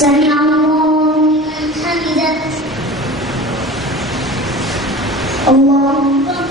سمع الله لمن حمده. الله أكبر.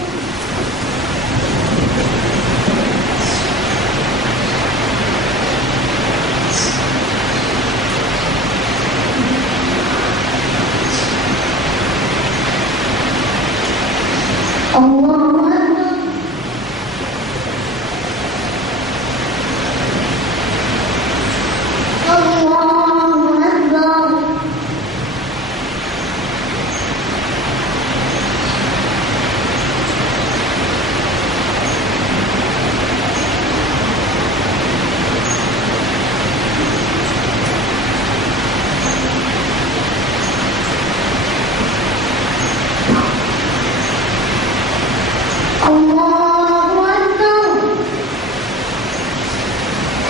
الله أكبر.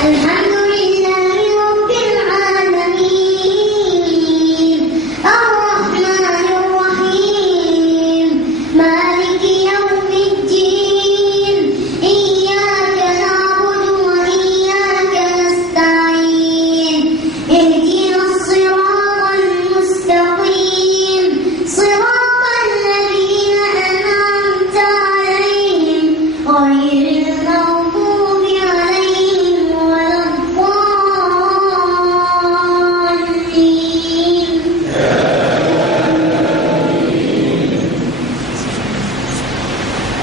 الحمد لله رب العالمين الرحمن الرحيم مالك يوم الدين إياك نعبد وإياك نستعين اهدنا الصراط المستقيم صراط الذين أنعمت عليهم غير المغضوب عليهم ولا الضالين.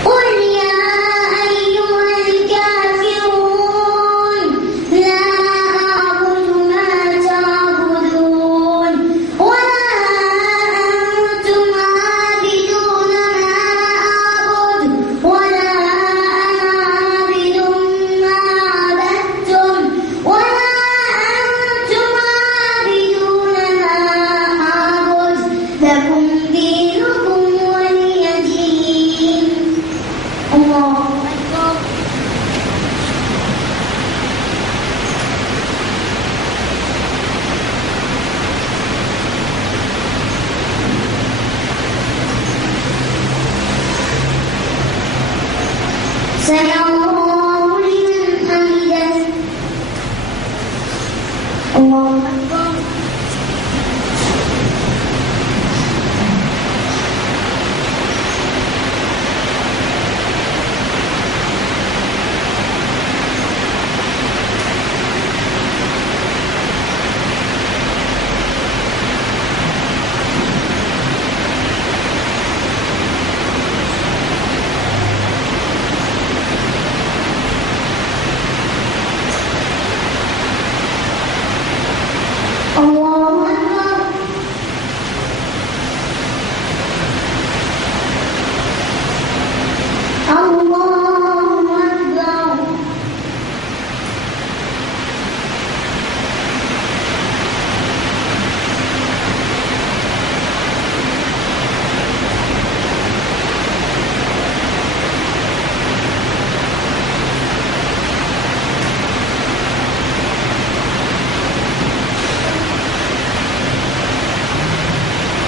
قل يا أيها الكافرون لا أعبد ما تعبدون ولا أنتم عابدون ما أعبد ولا أنا عابد ما عبدتم ولا أنتم عابدون ما أعبد لكم دينكم ولي دين. الله أكبر. سمع الله لمن حمده. الله أكبر. الله أكبر. الله أكبر.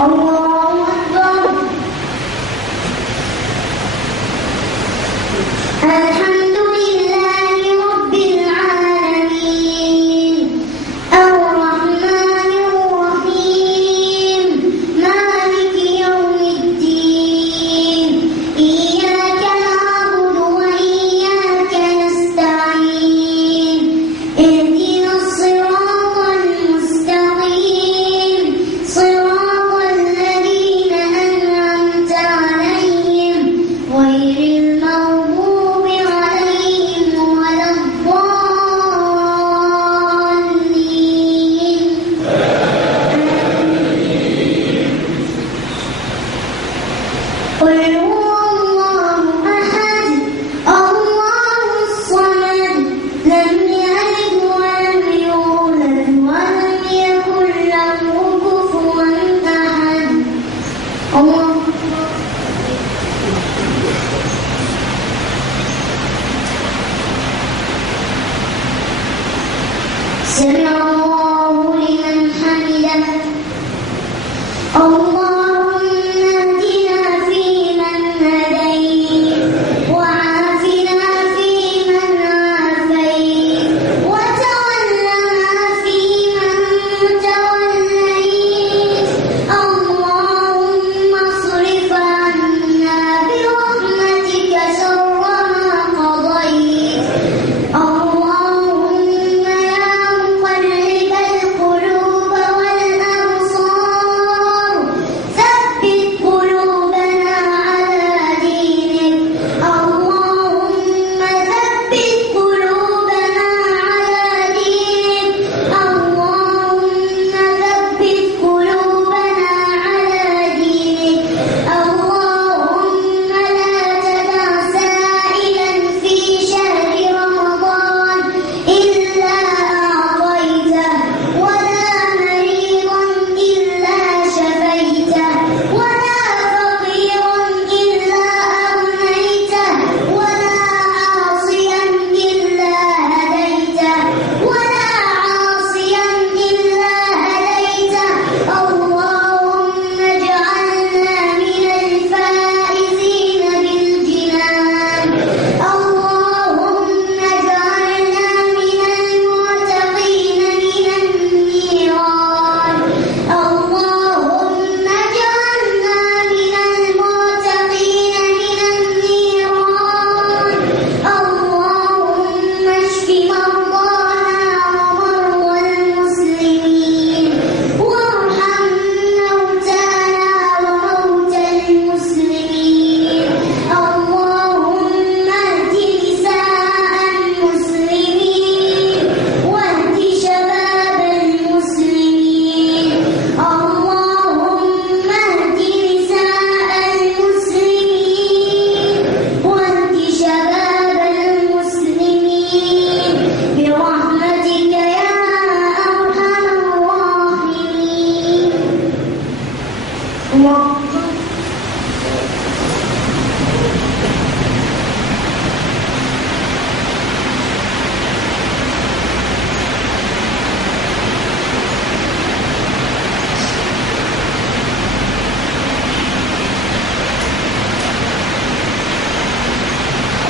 الله أكبر. الحمد لله رب العالمين الرحمن الرحيم مالك يوم الدين إياك نعبد وإياك نستعين اهدنا الصراط المستقيم صراط الذين أنعمت عليهم غير المغضوب عليهم ولا الضالين. قل هو الله أحد الله الصمد لم يلد ولم يولد ولم يكن له كفوا أحد. الله أكبر. سمع الله لمن حمده. اللهم اهدنا فيمن هديت وعافنا فيمن عافيت وتولنا فيمن توليت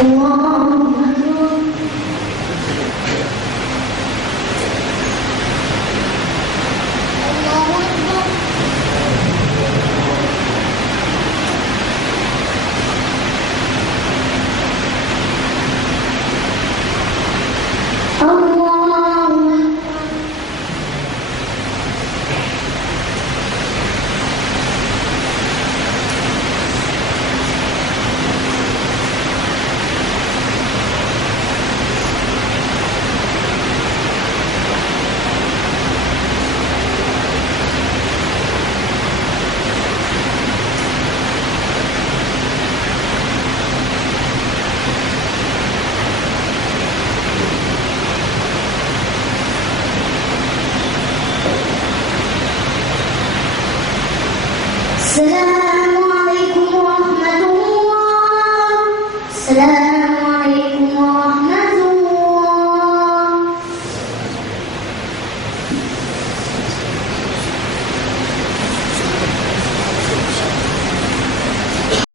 الله أكبر. الله أكبر. الله أكبر. السلام عليكم ورحمة الله. السلام عليكم ورحمة الله.